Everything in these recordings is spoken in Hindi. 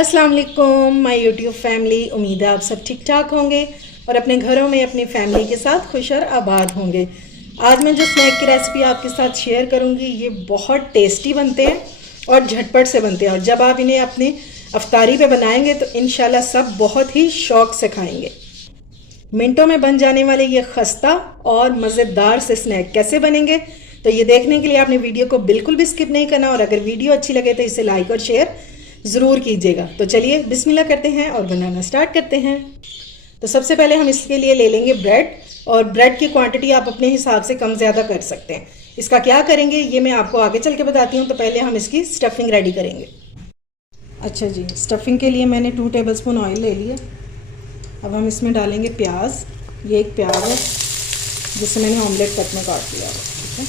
अस्सलाम वालेकुम माय यूट्यूब फैमिली। उम्मीद है आप सब ठीक ठाक होंगे और अपने घरों में अपनी फैमिली के साथ खुश और आबाद होंगे। आज मैं जो स्नैक की रेसिपी आपके साथ शेयर करूंगी ये बहुत टेस्टी बनते हैं और झटपट से बनते हैं, और जब आप इन्हें अपने अफ्तारी पे बनाएंगे तो इंशाल्लाह सब बहुत ही शौक से खाएंगे। मिनटों में बन जाने वाले ये खस्ता और मज़ेदार से स्नैक कैसे बनेंगे, तो ये देखने के लिए आपने वीडियो को बिल्कुल भी स्किप नहीं करना, और अगर वीडियो अच्छी लगे तो इसे लाइक और शेयर ज़रूर कीजिएगा। तो चलिए बिस्मिल्लाह करते हैं और बनाना स्टार्ट करते हैं। तो सबसे पहले हम इसके लिए ले लेंगे ब्रेड, और ब्रेड की क्वांटिटी आप अपने हिसाब से कम ज़्यादा कर सकते हैं। इसका क्या करेंगे ये मैं आपको आगे चल के बताती हूँ। तो पहले हम इसकी स्टफिंग रेडी करेंगे। अच्छा जी, स्टफिंग के लिए मैंने 2 टेबलस्पून ऑयल ले लिया। अब हम इसमें डालेंगे प्याज। ये एक प्याज है जिसे मैंने ऑमलेट कट में काट लिया है, ठीक है।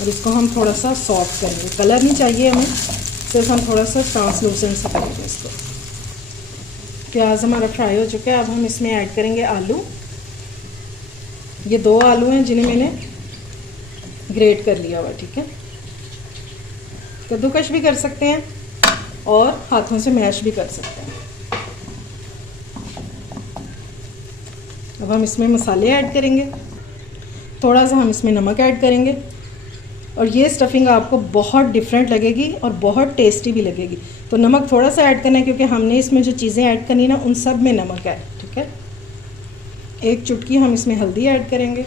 और इसको हम थोड़ा सा सॉफ्ट करेंगे, कलर नहीं चाहिए हमें, सिर्फ हम थोड़ा सा ट्रांसलूसेंट से करेंगे इसको। प्याज हमारा फ्राई हो चुका है। अब हम इसमें ऐड करेंगे आलू। ये 2 आलू हैं जिन्हें मैंने ग्रेट कर लिया हुआ, ठीक है। कद्दूकश भी कर सकते हैं और हाथों से मैश भी कर सकते हैं। अब हम इसमें मसाले ऐड करेंगे, थोड़ा सा हम इसमें नमक ऐड करेंगे, और ये स्टफिंग आपको बहुत डिफरेंट लगेगी और बहुत टेस्टी भी लगेगी। तो नमक थोड़ा सा ऐड करना है क्योंकि हमने इसमें जो चीज़ें ऐड करनी है ना उन सब में नमक है, ठीक है। 1 चुटकी हम इसमें हल्दी ऐड करेंगे।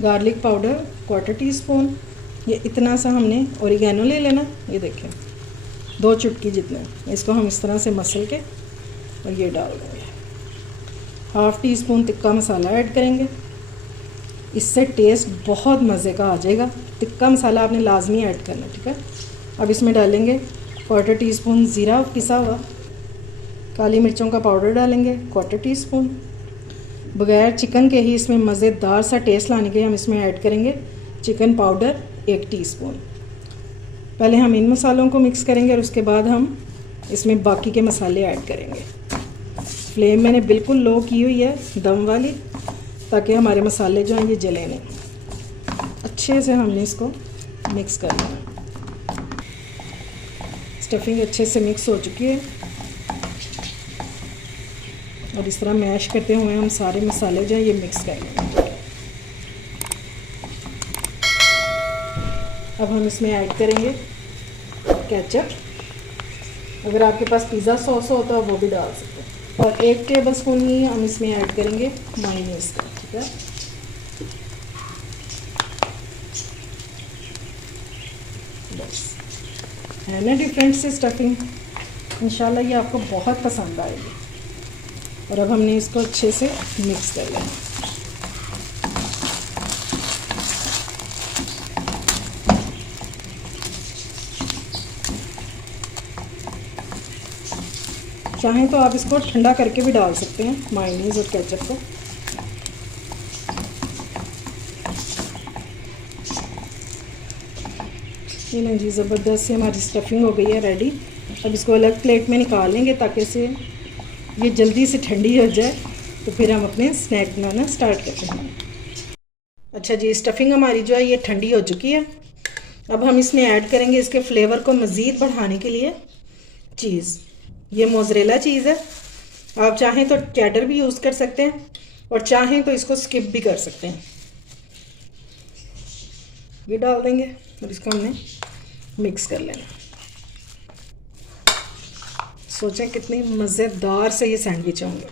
Garlic powder 1/4 teaspoon. ये इतना सा हमने ओरिगेनो ले लेना, ये देखिए 2 चुटकी जितना। इसको हम इस तरह से मसल के और ये डाल देंगे। 1/2 टीस्पून तिक्का मसाला ऐड करेंगे। इससे टेस्ट बहुत मज़े का आ जाएगा। तिक्का मसाला आपने लाजमी ऐड करना, ठीक है। अब इसमें डालेंगे 1/4 टीस्पून ज़ीरा पिसा हुआ। काली मिर्चों का पाउडर डालेंगे 1/4 टीस्पून। बगैर चिकन के ही इसमें मज़ेदार सा टेस्ट लाने के लिए हम इसमें ऐड करेंगे चिकन पाउडर 1 टीस्पून। पहले हम इन मसालों को मिक्स करेंगे और उसके बाद हम इसमें बाकी के मसाले ऐड करेंगे। फ्लेम मैंने बिल्कुल लो की हुई है, दम वाली, ताकि हमारे मसाले जो हैं ये जले नहीं। अच्छे से हमने इसको मिक्स कर लेना। स्टफिंग अच्छे से मिक्स हो चुकी है, और इस तरह मैश करते हुए हम सारे मसाले जो हैं ये मिक्स कर लेंगे। अब हम इसमें ऐड करेंगे केचप। अगर आपके पास पिज़्ज़ा सॉस हो तो आप वो भी डाल सकते हैं। और 1 टेबलस्पून ही हम इसमें ऐड करेंगे मायोनीज़ का, ठीक है। बस है ना डिफरेंट से स्टफिंग। इंशाल्लाह ये आपको बहुत पसंद आएगी। और अब हमने इसको अच्छे से मिक्स कर लेना। चाहें तो आप इसको ठंडा करके भी डाल सकते हैं मायोनीज़ और केचप को। ये ना जी, ज़बरदस्त से हमारी स्टफिंग हो गई है रेडी। अब इसको अलग प्लेट में निकाल लेंगे ताकि इसे ये जल्दी से ठंडी हो जाए, तो फिर हम अपने स्नैक बनाना स्टार्ट करते हैं। अच्छा जी, स्टफिंग हमारी जो है ये ठंडी हो चुकी है। अब हम इसमें ऐड करेंगे इसके फ्लेवर को मज़ीद बढ़ाने के लिए चीज़। ये मोज़रेला चीज़ है। आप चाहें तो चेडर भी यूज़ कर सकते हैं और चाहें तो इसको स्किप भी कर सकते हैं। ये डाल देंगे और इसको हमने मिक्स कर लेना। सोचें कितनी मज़ेदार से ये सैंडविच होंगे।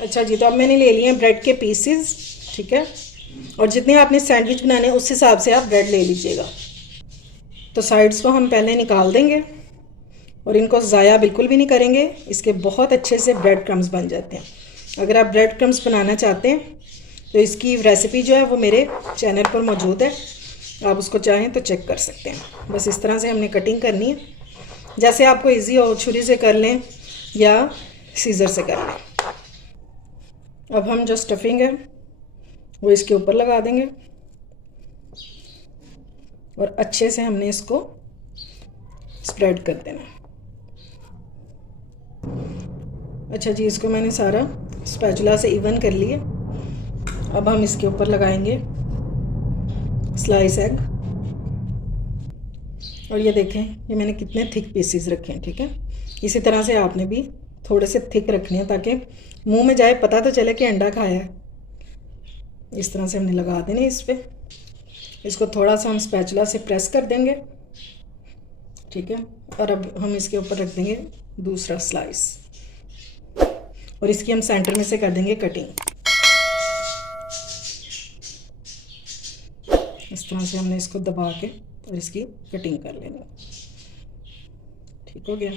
अच्छा जी, तो अब मैंने ले लिए हैं ब्रेड के पीसेस, ठीक है। और जितने आपने सैंडविच बनाने उस हिसाब से आप ब्रेड ले लीजिएगा। तो साइड्स को हम पहले निकाल देंगे और इनको ज़ाया बिल्कुल भी नहीं करेंगे। इसके बहुत अच्छे से ब्रेड क्रम्स बन जाते हैं। अगर आप ब्रेड क्रम्स बनाना चाहते हैं तो इसकी रेसिपी जो है वो मेरे चैनल पर मौजूद है, आप उसको चाहें तो चेक कर सकते हैं। बस इस तरह से हमने कटिंग करनी है, जैसे आपको इजी हो, छुरी से कर लें या सीज़र से कर लें। अब हम जो स्टफिंग है वो इसके ऊपर लगा देंगे और अच्छे से हमने इसको स्प्रेड कर देना। अच्छा जी, इसको मैंने सारा स्पैचुला से इवन कर लिया। अब हम इसके ऊपर लगाएंगे स्लाइस एग। और ये देखें, ये मैंने कितने थिक पीसीज रखे हैं, ठीक है। इसी तरह से आपने भी थोड़े से थिक रखने हैं ताकि मुंह में जाए पता तो चले कि अंडा खाया है। इस तरह से हमने लगा देने इस पर। इसको थोड़ा सा हम स्पैचुला से प्रेस कर देंगे, ठीक है। और अब हम इसके ऊपर रख देंगे दूसरा स्लाइस और इसकी हम सेंटर में से कर देंगे कटिंग। इस तरह से हमने इसको दबा के और इसकी कटिंग कर लेनी। ठीक हो गया।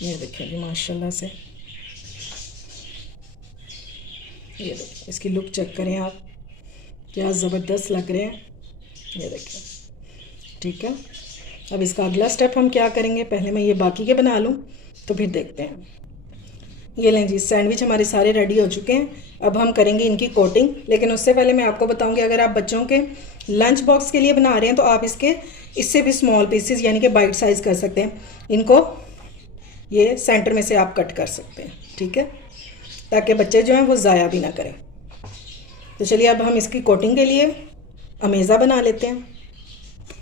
ये देखिए जी माशाल्लाह से, ये देखिए इसकी लुक चेक करें आप, क्या ज़बरदस्त लग रहे हैं। ये देखिए, ठीक है। अब इसका अगला स्टेप हम क्या करेंगे, पहले मैं ये बाकी के बना लूँ तो फिर देखते हैं। ये लें जी, सैंडविच हमारे सारे रेडी हो चुके हैं। अब हम करेंगे इनकी कोटिंग, लेकिन उससे पहले मैं आपको बताऊंगी, अगर आप बच्चों के लंच बॉक्स के लिए बना रहे हैं तो आप इससे भी स्मॉल पीसेस यानी कि बाइट साइज़ कर सकते हैं। इनको ये सेंटर में से आप कट कर सकते हैं, ठीक है, ताकि बच्चे जो हैं वो ज़ाया भी ना करें। तो चलिए अब हम इसकी कोटिंग के लिए अमेज़ा बना लेते हैं।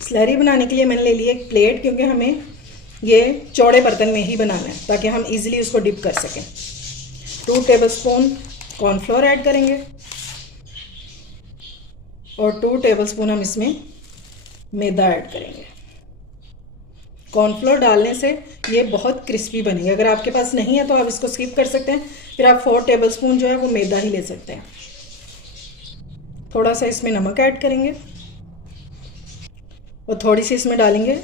स्लैरी बनाने के लिए मैंने ले ली एक प्लेट, क्योंकि हमें ये चौड़े बर्तन में ही बनाना है ताकि हम इजीली उसको डिप कर सकें। 2 टेबलस्पून कॉर्नफ्लोर ऐड करेंगे और 2 टेबलस्पून हम इसमें मैदा ऐड करेंगे। कॉर्नफ्लोर डालने से ये बहुत क्रिस्पी बनेगी। अगर आपके पास नहीं है तो आप इसको स्किप कर सकते हैं, फिर आप 4 टेबलस्पून जो है वो मैदा ही ले सकते हैं। थोड़ा सा इसमें नमक ऐड करेंगे और थोड़ी सी इसमें डालेंगे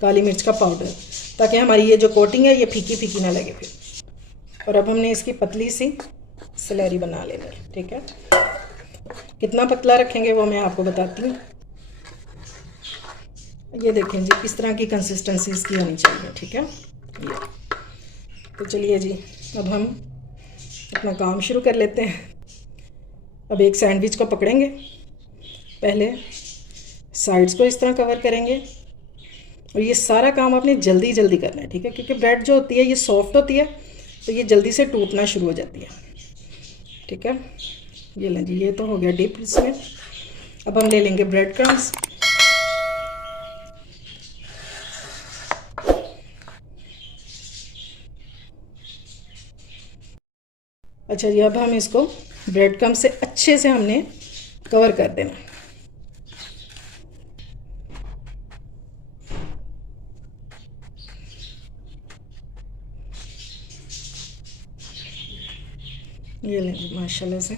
काली मिर्च का पाउडर, ताकि हमारी ये जो कोटिंग है ये फीकी फीकी ना लगे फिर। और अब हमने इसकी पतली सी स्लैरी बना लेनी है, ठीक है। कितना पतला रखेंगे वो मैं आपको बताती हूँ। ये देखें जी, इस तरह की कंसिस्टेंसी इसकी होनी चाहिए, ठीक है। ये तो चलिए जी, अब हम अपना काम शुरू कर लेते हैं। अब एक सैंडविच को पकड़ेंगे, पहले साइड्स को इस तरह कवर करेंगे और ये सारा काम आपने जल्दी जल्दी करना है, ठीक है, क्योंकि ब्रेड जो होती है ये सॉफ्ट होती है तो ये जल्दी से टूटना शुरू हो जाती है, ठीक है। ये लें जी, ये तो हो गया डिप इसमें। अब हम ले लेंगे ब्रेड क्रम्स। अच्छा जी, अब हम इसको ब्रेड क्रम्स से अच्छे से हमने कवर कर देना। ये लें माशाल्लाह से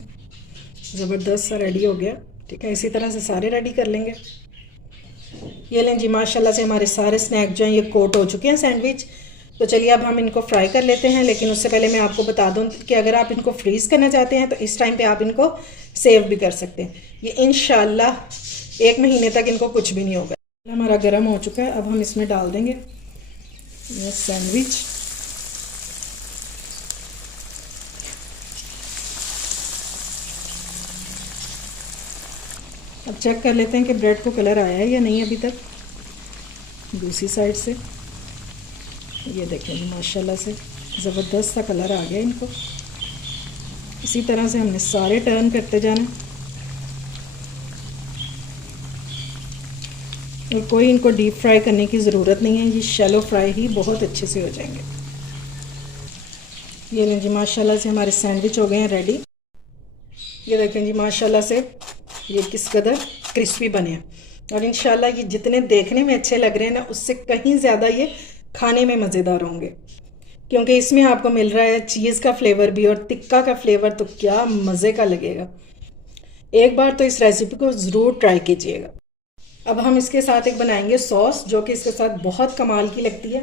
ज़बरदस्त सा रेडी हो गया, ठीक है। इसी तरह से सारे रेडी कर लेंगे। ये लें जी, माशाल्लाह से हमारे सारे स्नैक जो हैं ये कोट हो चुके हैं सैंडविच। तो चलिए अब हम इनको फ्राई कर लेते हैं, लेकिन उससे पहले मैं आपको बता दूं कि अगर आप इनको फ्रीज़ करना चाहते हैं तो इस टाइम पे आप इनको सेव भी कर सकते हैं। ये इंशाल्लाह 1 महीने तक इनको कुछ भी नहीं होगा। हमारा गर्म हो चुका है, अब हम इसमें डाल देंगे ये सैंडविच। अब चेक कर लेते हैं कि ब्रेड को कलर आया है या नहीं अभी तक। दूसरी साइड से ये देखें माशाल्लाह से ज़बरदस्त सा कलर आ गया इनको। इसी तरह से हमने सारे टर्न करते जाना और कोई इनको डीप फ्राई करने की ज़रूरत नहीं है, ये शैलो फ्राई ही बहुत अच्छे से हो जाएंगे। ये लें जी, माशाल्लाह से हमारे सैंडविच हो गए हैं रेडी। ये देखें जी माशाल्लाह से ये किस कदर क्रिस्पी बने हैं, और इंशाल्लाह ये जितने देखने में अच्छे लग रहे हैं ना, उससे कहीं ज़्यादा ये खाने में मज़ेदार होंगे, क्योंकि इसमें आपको मिल रहा है चीज़ का फ्लेवर भी और टिक्का का फ्लेवर, तो क्या मज़े का लगेगा। एक बार तो इस रेसिपी को ज़रूर ट्राई कीजिएगा। अब हम इसके साथ एक बनाएंगे सॉस, जो कि इसके साथ बहुत कमाल की लगती है।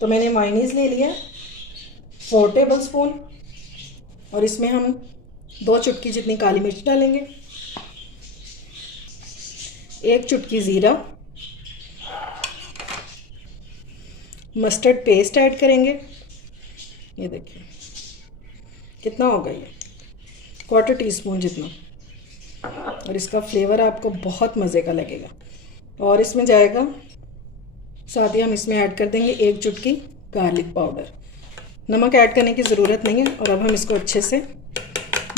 तो मैंने मायोनीज़ ले लिया 4 टेबलस्पून और इसमें हम 2 चुटकी जितनी काली मिर्च डालेंगे, 1 चुटकी ज़ीरा, मस्टर्ड पेस्ट ऐड करेंगे। ये देखिए कितना होगा, ये 1/4 टीस्पून जितना, और इसका फ्लेवर आपको बहुत मज़े का लगेगा। और इसमें जाएगा, साथ ही हम इसमें ऐड कर देंगे 1 चुटकी गार्लिक पाउडर। नमक ऐड करने की ज़रूरत नहीं है। और अब हम इसको अच्छे से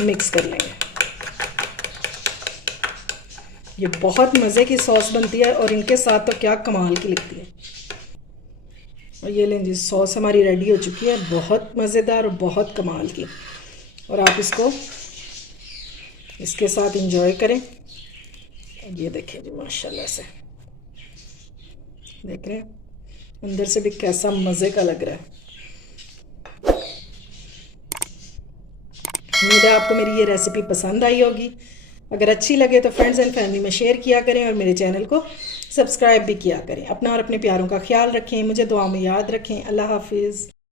मिक्स कर लेंगे। ये बहुत मज़े की सॉस बनती है और इनके साथ तो क्या कमाल की लगती है। और ये लें जी, सॉस हमारी रेडी हो चुकी है, बहुत मज़ेदार और बहुत कमाल की। और आप इसको इसके साथ इंजॉय करें। ये देखें जी, माशाल्लाह से देख रहे हैं अंदर से भी कैसा मज़े का लग रहा है। उम्मीद है आपको मेरी ये रेसिपी पसंद आई होगी। अगर अच्छी लगे तो फ्रेंड्स एंड फैमिली में शेयर किया करें और मेरे चैनल को सब्सक्राइब भी किया करें। अपना और अपने प्यारों का ख्याल रखें, मुझे दुआ में याद रखें। अल्लाह हाफिज़।